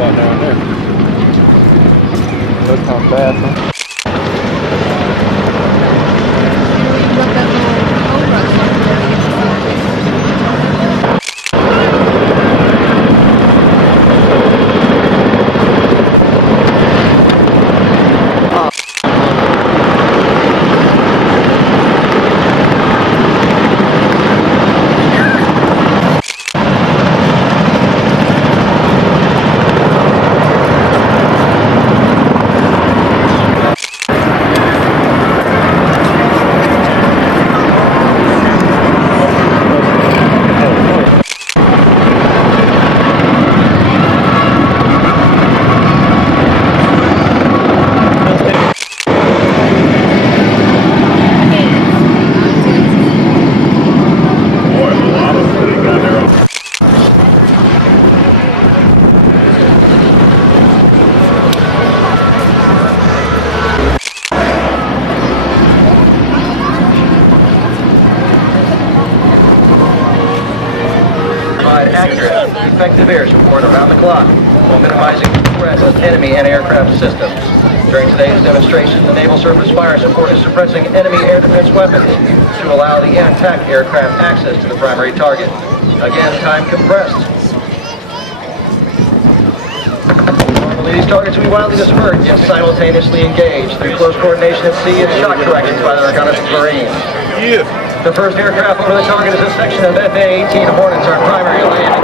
spot down there. That's not bad, huh? Accurate, effective air support around the clock while minimizing threats of enemy anti-aircraft systems. During today's demonstration, the Naval Surface Fire Support is suppressing enemy air defense weapons to allow the attack aircraft access to the primary target. Again, time compressed. Normally, these targets will be wildly dispersed yet simultaneously engaged through close coordination at sea and shock corrections by the reconnaissance Marines. The first aircraft over the target is a section of FA-18 Hornets, our primary landing.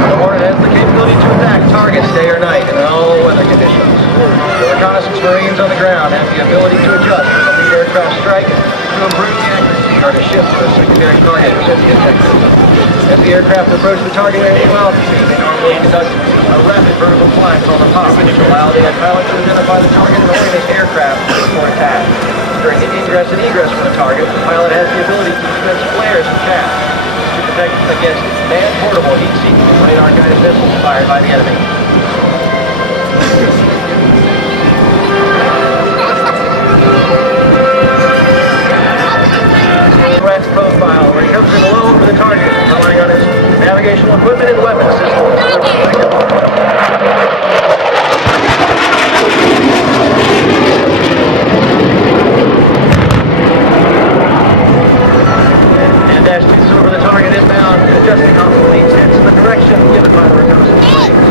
The Hornet has the capability to attack targets day or night in all weather conditions. The reconnaissance Marines on the ground have the ability to adjust from the lead aircraft strike to improve the accuracy or to shift to a secondary target within the objective. As the aircraft approach the target at any altitude, they normally conduct a rapid vertical climb on the top, which allow the pilot to identify the target and orient his aircraft before attack. During the ingress and egress from the target, the pilot has the ability to dispense flares and chaff to protect against man-portable heat-seeking and radar-guided missiles fired by the enemy. Threat profile, where he comes in low over the target, relying on his navigational equipment and weapon system. And dash leads over the target inbound, adjusting optimally tense in the direction given by the reconnaissance Marines.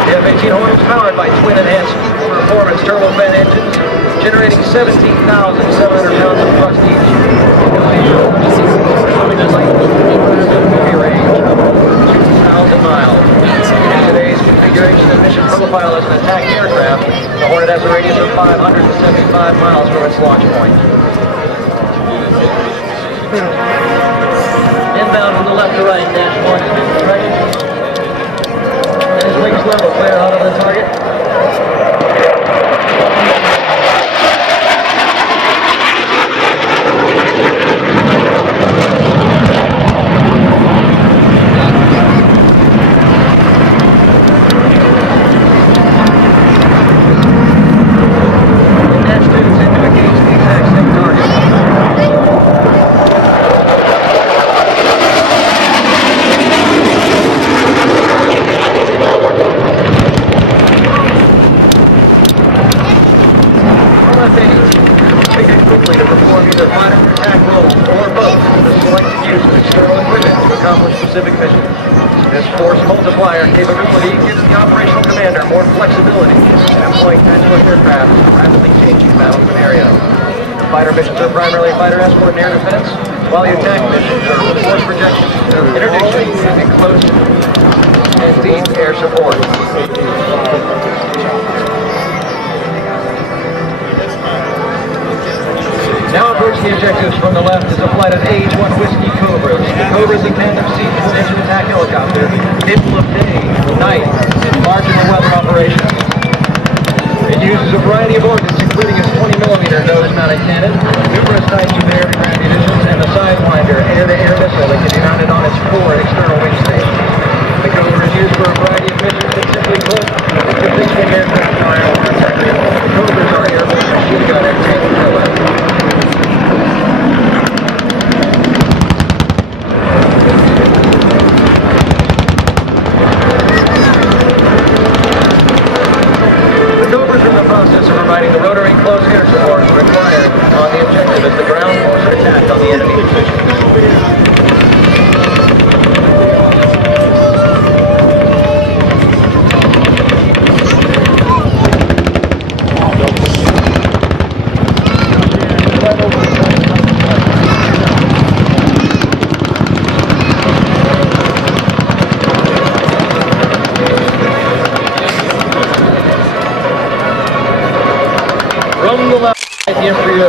The F-18 Hornet is powered by twin-enhanced performance turbofan engines, generating 17,700 pounds of thrust each. Movie range of 2,000 miles. In today's configuration and mission profile as an attack aircraft, the Hornet has a radius of 575 miles from its launch point. Inbound from the left to right, dash 1, right. His wings level, clear out of the target. And dash 2 is into engage the exact same target. Quickly to perform either fighter attack roles or both with selected use of external equipment to accomplish specific missions. This force multiplier capability gives the operational commander more flexibility in employing tactical aircraft in a rapidly changing battle scenario. The fighter missions are primarily fighter escort and air defense, while the attack missions are force projection, interdiction, and close and deep air support. Now approaching the objectives from the left is a flight of AH-1 Whiskey Cobras. The Cobra is a tandem seat engine attack helicopter capable of day, night, and marginal weather operations. It uses a variety of ordnance, including its 20mm nose-mounted cannon, numerous types of air-to-ground munitions, and the Sidewinder air-to-air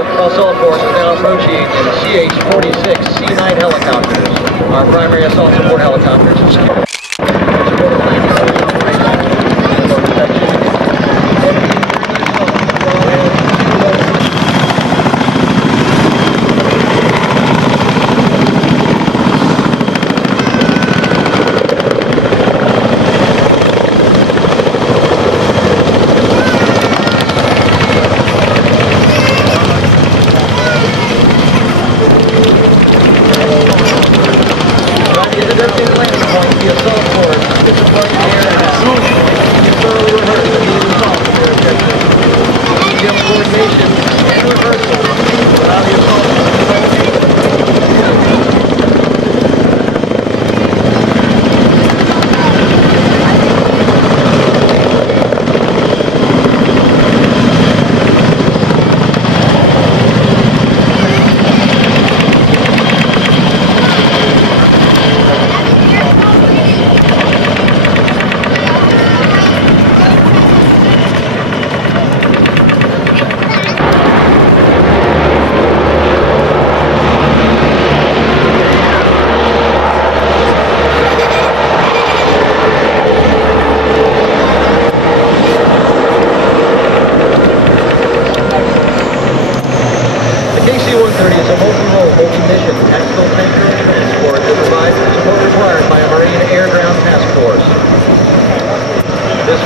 assault force is now approaching in CH-46 C-9 helicopters. Our primary assault support helicopters are secured.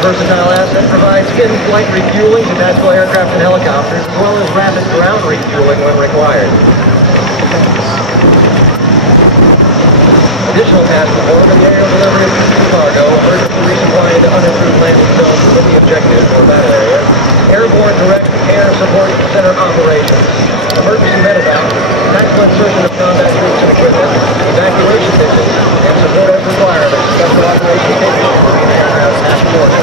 Versatile asset provides in-flight refueling to tactical aircraft and helicopters, as well as rapid ground refueling when required. Additional tasks performed in the aerial delivery of cargo, emergency resupply into unimproved landing zones within the objective or battle area, airborne direct air support center operations, emergency medevac, tactical insertion of combat troops and equipment, evacuation missions, and support as required of special operations capable of the aircraft task force.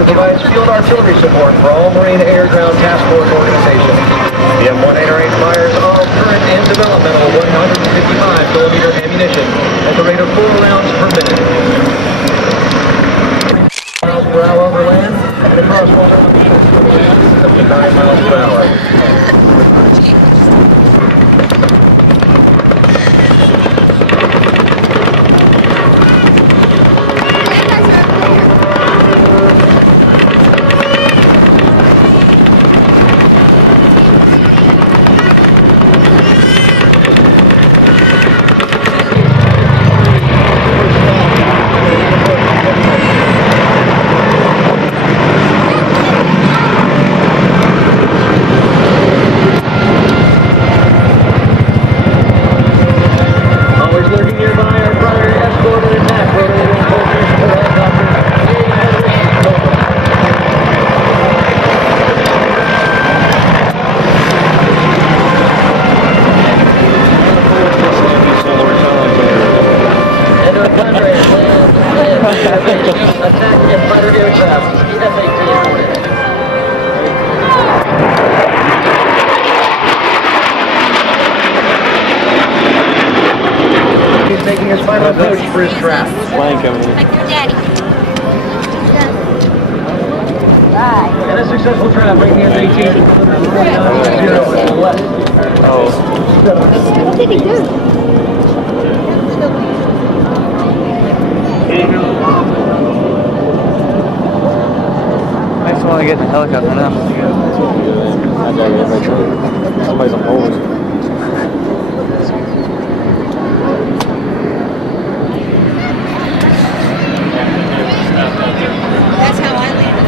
Provides field artillery support for all Marine Air Ground Task Force organizations. The M1808 fires all current and developmental 155mm ammunition at the rate of 4 rounds per minute. 3 miles per hour over land and across water up to 9 miles per hour. of aircraft, F-18. He's making his final approach for his trap. Plane coming in. Daddy. And a successful trap bringing his 18 to the west. Oh. What did he do? I just want to get in the helicopter now. I gotta get my truck. Somebody's on hold. That's how I landed.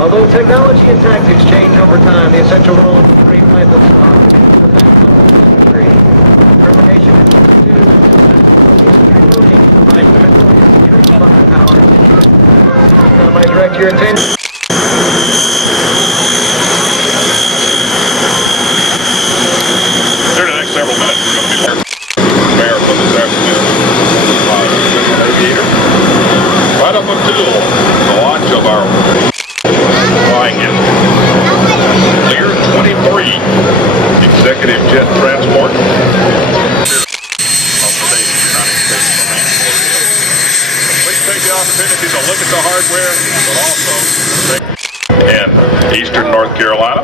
Although technology and tactics change over time, the essential role of the Marine Rifle Squad is the backbone of the infantry. Determination and fortitude, Marine provides the resilient firepower. Now, I direct your attention. During the next several minutes, we're going to be prepare for this afternoon. Aviator. Right up until the launch of our flying is Lear 23 executive jet transport. Please take the opportunity to look at the hardware, but also in Eastern North Carolina,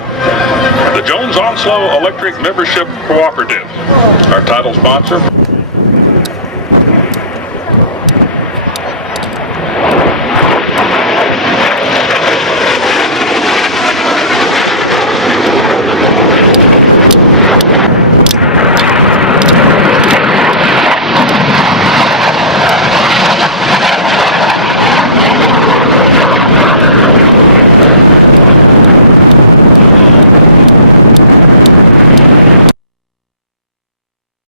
the Jones Onslow Electric Membership Cooperative, our title sponsor.